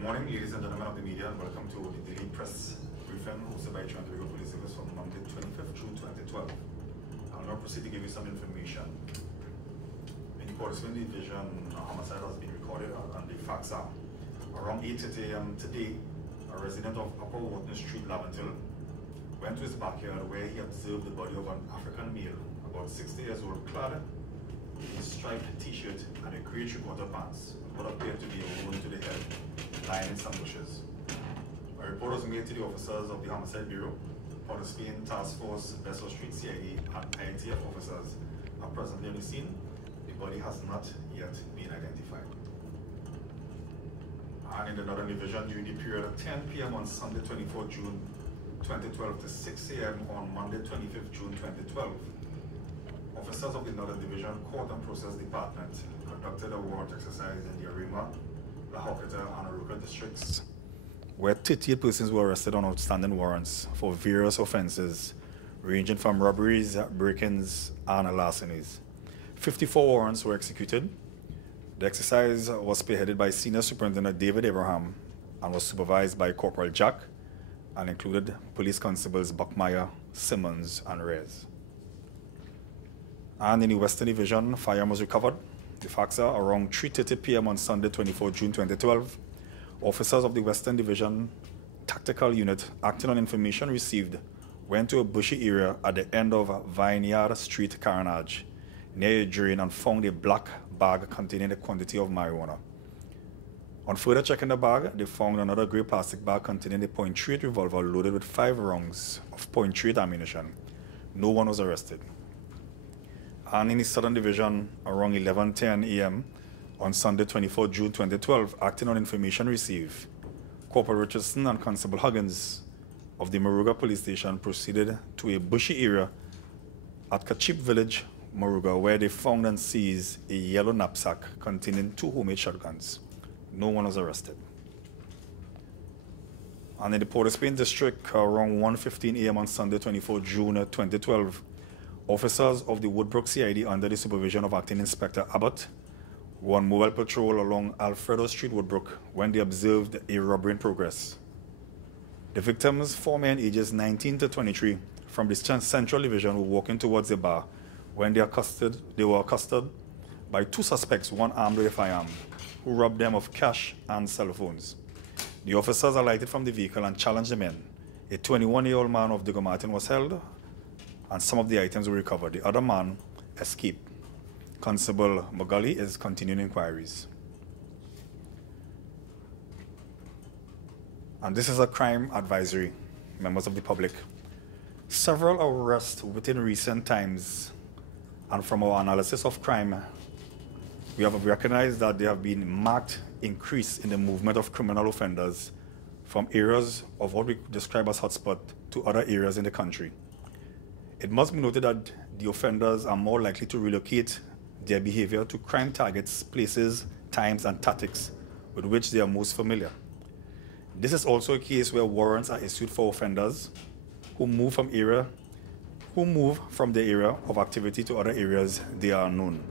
Good morning, ladies and gentlemen of the media, and welcome to the daily press briefing hosted by Toronto Police Service from Monday, 25th June 2012. I'll now proceed to give you some information. In the Portsmouth Division, a homicide has been recorded, and the facts are: around 8:30 a.m. today, a resident of Upper Wharton Street, Laventille, went to his backyard where he observed the body of an African male, about 60 years old, clad in a striped t-shirt and a grey three-quarter pants, what appeared to be a wound to the head, lying in some bushes. A report was made to the officers of the Homicide Bureau. Port of Spain Task Force, Vessel Street CID, and ITF officers are presently on the scene. The body has not yet been identified. And in the Northern Division, during the period of 10 p.m. on Sunday, 24 June 2012 to 6 a.m. on Monday, 25th June 2012, officers of the Northern Division Court and Process Department conducted a warrant exercise in the Arima, La Hokata, and Aruka districts, where 38 persons were arrested on outstanding warrants for various offenses ranging from robberies, break-ins, and larcenies. 54 warrants were executed. The exercise was spearheaded by Senior Superintendent David Abraham and was supervised by Corporal Jack and included Police Constables Buckmeyer, Simmons, and Reyes. And in the Western Division, firearm was recovered. The facts are: around 3:30 p.m. on Sunday, 24 June 2012, officers of the Western Division Tactical Unit, acting on information received, went to a bushy area at the end of Vineyard Street, Carenage, near a drain, and found a black bag containing a quantity of marijuana. On further checking the bag, they found another grey plastic bag containing a .38 revolver loaded with 5 rounds of .38 ammunition. No one was arrested. And in the Southern Division, around 11:10 a.m. on Sunday, 24 June 2012, acting on information received, Corporal Richardson and Constable Huggins of the Moruga Police Station proceeded to a bushy area at Kachip Village, Moruga, where they found and seized a yellow knapsack containing 2 homemade shotguns. No one was arrested. And in the Port of Spain district, around 1:15 a.m. on Sunday, 24 June 2012, officers of the Woodbrook CID, under the supervision of Acting Inspector Abbott, were on mobile patrol along Alfredo Street, Woodbrook, when they observed a robbery in progress. The victims, 4 men ages 19 to 23, from the Central Division, were walking towards the bar when they were accosted by 2 suspects, one armed with a firearm, who robbed them of cash and cell phones. The officers alighted from the vehicle and challenged the men. A 21-year-old man of Diego Martin was held, and some of the items were recovered. The other man escaped. Constable Magali is continuing inquiries. And this is a crime advisory, members of the public. Several arrests within recent times, and from our analysis of crime, we have recognized that there have been marked increase in the movement of criminal offenders from areas of what we describe as hotspot to other areas in the country. It must be noted that the offenders are more likely to relocate their behavior to crime targets, places, times, and tactics with which they are most familiar. This is also a case where warrants are issued for offenders who move from the area of activity to other areas they are known.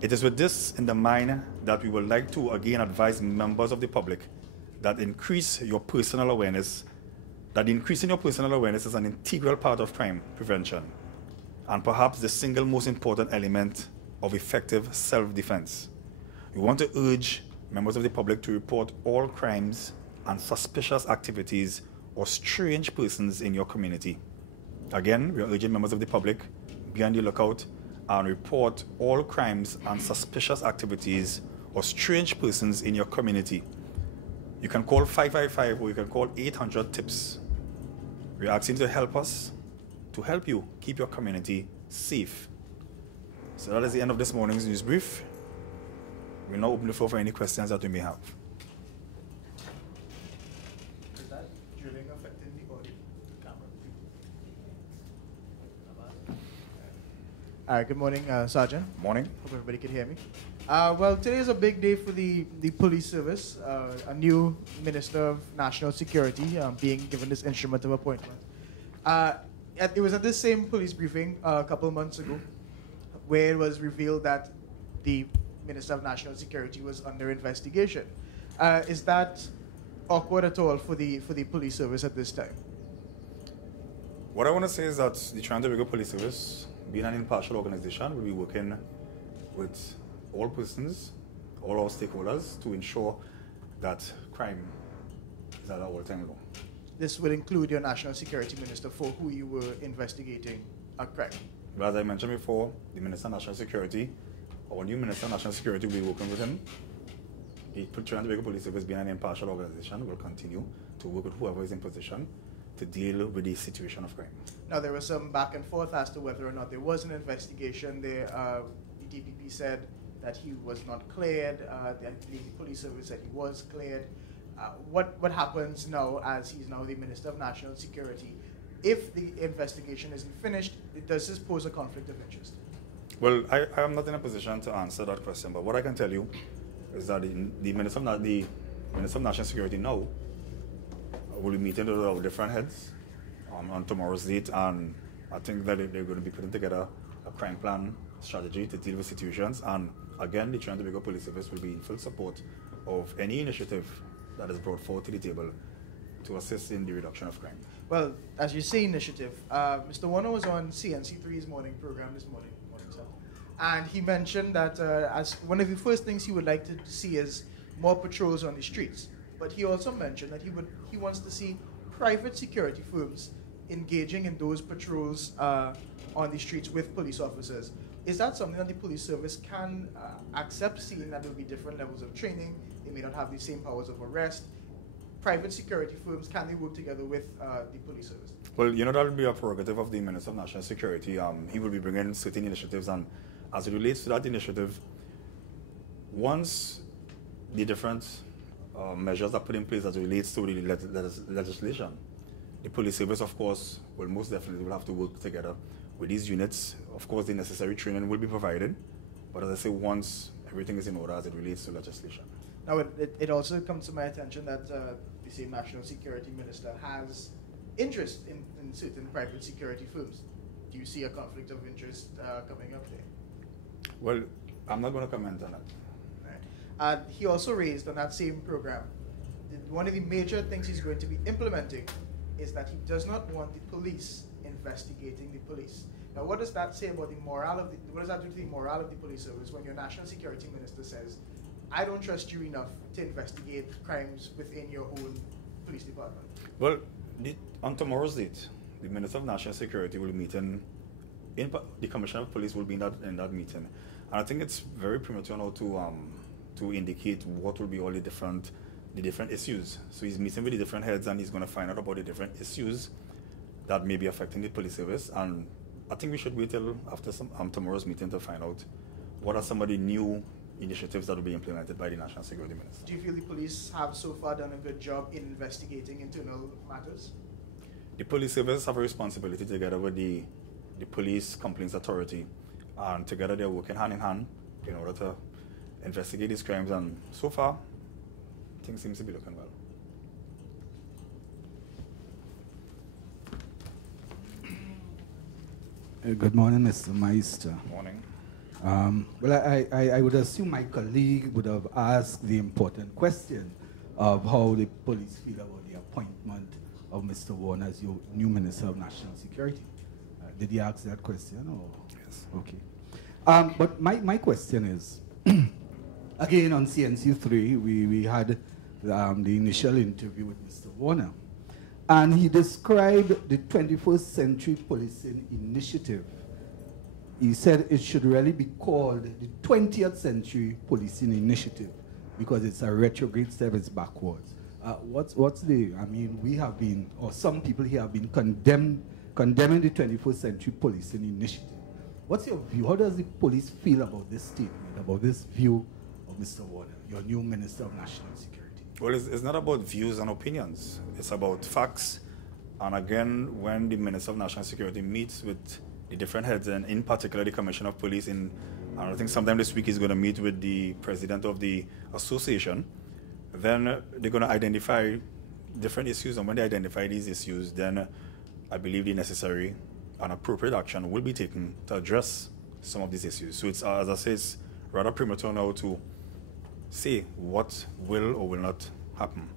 It is with this in the mind that we would like to again advise members of the public that increasing your personal awareness is an integral part of crime prevention, and perhaps the single most important element of effective self-defense. We want to urge members of the public to report all crimes and suspicious activities or strange persons in your community. Again, we are urging members of the public, be on the lookout and report all crimes and suspicious activities or strange persons in your community. You can call 555 or you can call 800-TIPS. We are asking you to help us, to help you keep your community safe. So that is the end of this morning's news brief. We'll now open the floor for any questions that you may have. Is that drilling affecting the audio? Camera. Good morning, Sergeant. Morning. Hope everybody can hear me. Well, today is a big day for the police service. A new Minister of National Security being given this instrument of appointment. It was at this same police briefing a couple of months ago where it was revealed that the Minister of National Security was under investigation. Is that awkward at all for the police service at this time? What I want to say is that the Trinidad and Tobago Police Service, being an impartial organization, will be working with all persons, all our stakeholders, to ensure that crime is at an all-time low. This will include your National Security Minister, for who you were investigating a crime. But as I mentioned before, the Minister of National Security, our new Minister of National Security, will be working with him. The Trinidad and Tobago Police Service, being an impartial organization, will continue to work with whoever is in position to deal with the situation of crime. Now, there was some back and forth as to whether or not there was an investigation. The DPP said that he was not cleared. The police service said he was cleared. What happens now, as he's now the Minister of National Security? If the investigation isn't finished, does this pose a conflict of interest? Well, I am not in a position to answer that question, but what I can tell you is that the Minister of National Security now will be meeting with our different heads on tomorrow's date, and I think that they're going to be putting together a crime plan strategy to deal with situations. And again, the Trinidad and Tobago Police Service will be in full support of any initiative that is brought forward to the table to assist in the reduction of crime. Well, as you say, initiative, Mr. Warner was on CNC3's morning program this morning, sir, and he mentioned that as one of the first things he would like to see is more patrols on the streets. But he also mentioned that he wants to see private security firms engaging in those patrols on the streets with police officers. Is that something that the police service can accept, seeing that there will be different levels of training? They may not have the same powers of arrest. Private security firms, can they work together with the police service? Well, that will be a prerogative of the Minister of National Security. He will be bringing certain initiatives, and as it relates to that initiative, once the different measures are put in place as it relates to the legislation, the police service, of course, will most definitely have to work together with these units. Of course, the necessary training will be provided, but as I say, once everything is in order as it relates to legislation. Now, it also comes to my attention that the same National Security Minister has interest in certain private security firms. Do you see a conflict of interest coming up there? Well, I'm not going to comment on that. Right. He also raised on that same program, one of the major things he's going to be implementing is that he does not want the police investigating the police. Now, what does that say about the morale of what does that do to the morale of the police service when your National Security Minister says, I don't trust you enough to investigate crimes within your own police department? Well, on tomorrow's date, the Minister of National Security will be meeting, the Commissioner of Police will be in that meeting. And I think it's very premature now to indicate what will be all the different issues. So he's meeting with the different heads, and he's going to find out about the different issues that may be affecting the police service. And I think we should wait till after tomorrow's meeting to find out what are some of the new initiatives that will be implemented by the National Security Minister. Do you feel the police have so far done a good job in investigating internal matters? The police service have a responsibility together with the Police Complaints Authority, and together they're working hand in hand in order to investigate these crimes, and so far things seem to be looking well. Good morning, Mr. Meister. Morning. Well, I would assume my colleague would have asked the important question of how the police feel about the appointment of Mr. Warner as your new Minister of National Security. Did he ask that question? Or? Yes. Okay. But my question is, again on CNC3, we had the initial interview with Mr. Warner, and he described the 21st Century Policing Initiative. He said it should really be called the 20th Century Policing Initiative because it's a retrograde step, it's backwards. What's the, I mean, we have been, or some people here have been condemning the 21st Century Policing Initiative. What's your view? How does the police feel about this statement, about this view of Mr. Warner, your new Minister of National Security? Well, it's not about views and opinions. It's about facts. And again, when the Minister of National Security meets with the different heads, and in particular the Commissioner of Police, and I think sometime this week he's going to meet with the President of the Association, then they're going to identify different issues. And when they identify these issues, then I believe the necessary and appropriate action will be taken to address some of these issues. So it's, as I say, it's rather premature now to say what will or will not happen.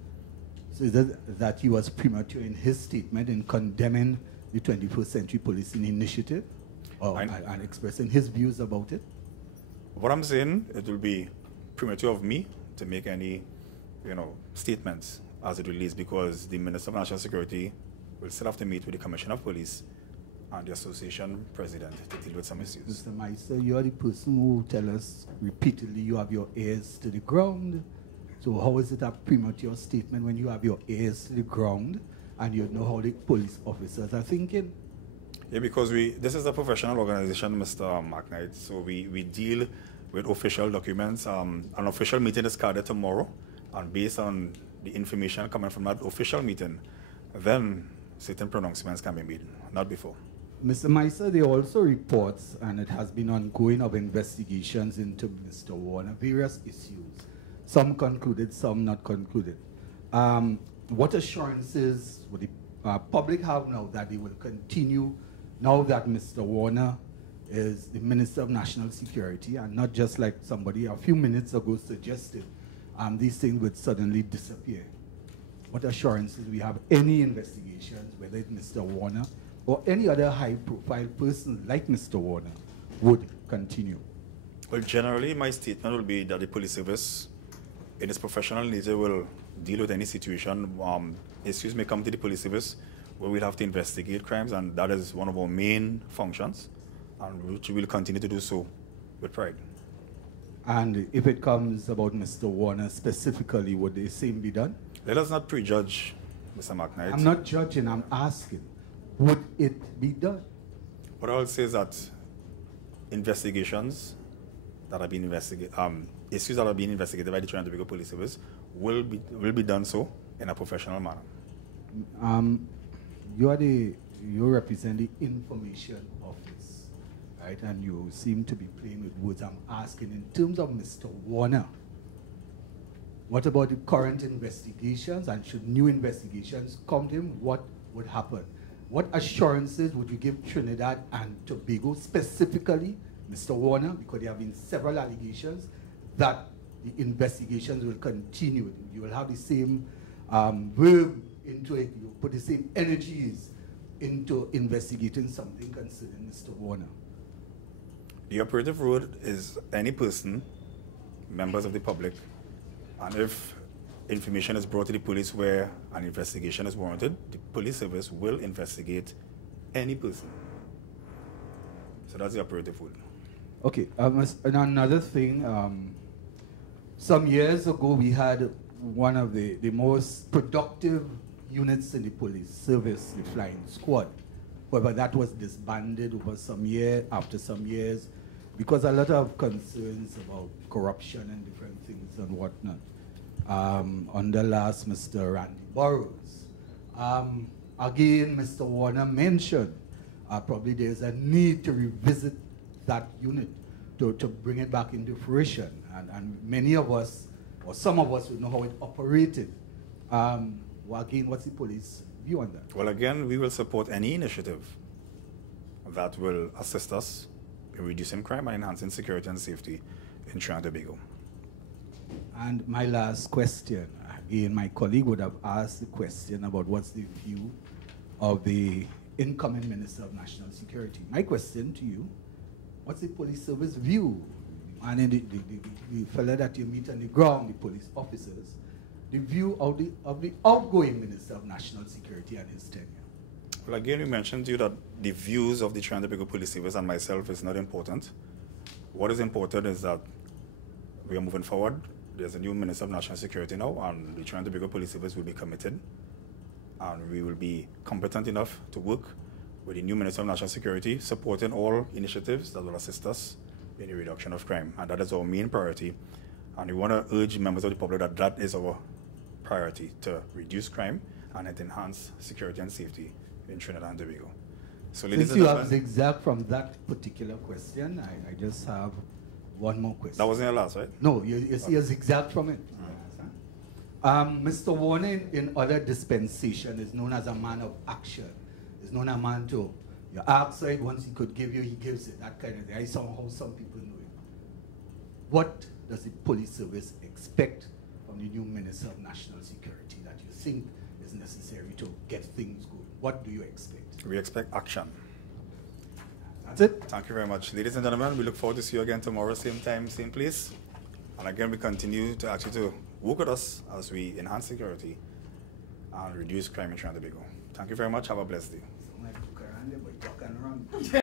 So is it that he was premature in his statement in condemning the 21st Century Policing Initiative and expressing his views about it? What I'm saying, it will be premature of me to make any, statements as it relates, because the Minister of National Security will still have to meet with the Commissioner of Police and the Association President to deal with some issues. Mr. Meiser, you are the person who tell us repeatedly you have your ears to the ground. So how is it a premature statement when you have your ears to the ground and you know how the police officers are thinking? Yeah, because this is a professional organization, Mr. McKnight, so we deal with official documents. An official meeting is scheduled tomorrow, and based on the information coming from that official meeting, then certain pronouncements can be made, not before. Mr. Meiser, there are also reports, and it has been ongoing, of investigations into Mr. Warner, various issues. Some concluded, some not concluded. What assurances would the public have now that they will continue, now that Mr. Warner is the Minister of National Security, and not just like somebody a few minutes ago suggested, these things would suddenly disappear? What assurances we have any investigations, whether it's Mr. Warner or any other high-profile person like Mr. Warner, would continue? Well, generally, my statement will be that the police service, in its professional nature, will deal with any situation. Issues may come to the police service where we'll have to investigate crimes, and that is one of our main functions, and which we will continue to do so with pride. And if it comes about Mr. Warner specifically, would the same be done? Let us not prejudge, Mr. McKnight. I'm not judging, I'm asking. Would it be done? What I will say is that investigations that are being investigated, issues that are being investigated by the Trinidad and Tobago Police Service will be done so in a professional manner. You represent the information office, right? And you seem to be playing with words. I'm asking, in terms of Mr. Warner, what about the current investigations, and should new investigations come to him, what would happen? What assurances would you give Trinidad and Tobago, specifically Mr. Warner, because there have been several allegations that the investigations will continue? You will have the same verb into it, you put the same energies into investigating something concerning Mr. Warner. The operative road is any person, members of the public, and if information is brought to the police where an investigation is warranted, the police service will investigate any person. So that's the operative road. Okay, and another thing, some years ago we had one of the most productive units in the police service, the flying squad. However, that was disbanded over after some years, because a lot of concerns about corruption and different things and whatnot. Under last Mr. Randy Burrows. Again, Mr. Warner mentioned probably there's a need to revisit that unit to bring it back into fruition. And many of us, or some of us, would know how it operated. Well, again, what's the police view on that? Well, again, we will support any initiative that will assist us in reducing crime and enhancing security and safety in Trinidad and Tobago. And my last question, again, my colleague would have asked the question about what's the view of the incoming Minister of National Security. My question to you, what's the police service view? And in the fellow that you meet on the ground, the police officers, the view of the outgoing Minister of National Security and his tenure? Well, again, we mentioned to you that the views of the Trinidad and Tobago Police Service and myself is not important. What is important is that we are moving forward. There's a new Minister of National Security now, and the Trinidad and Tobago Police Service will be committed, and we will be competent enough to work with the new Minister of National Security, supporting all initiatives that will assist us in the reduction of crime. And that is our main priority. And we want to urge members of the public that that is our priority, to reduce crime and enhance security and safety in Trinidad and Tobago. So, ladies Since and you have gentlemen, zigzag from that particular question, I just have one more question. that wasn't your last, right? No, you see a zigzag from it. Mr. Warner in other dispensation is known as a man of action. Is known as a man to, you ask it, once he could give you, he gives it, that kind of thing. I saw how some people know it. What does the police service expect from the new Minister of National Security that you think is necessary to get things going? What do you expect? We expect action. That's it. Thank you very much. Ladies and gentlemen, we look forward to see you again tomorrow, same time, same place. And again, we continue to ask you to work with us as we enhance security and reduce crime in Trinidad and Tobago. Thank you very much. Have a blessed day.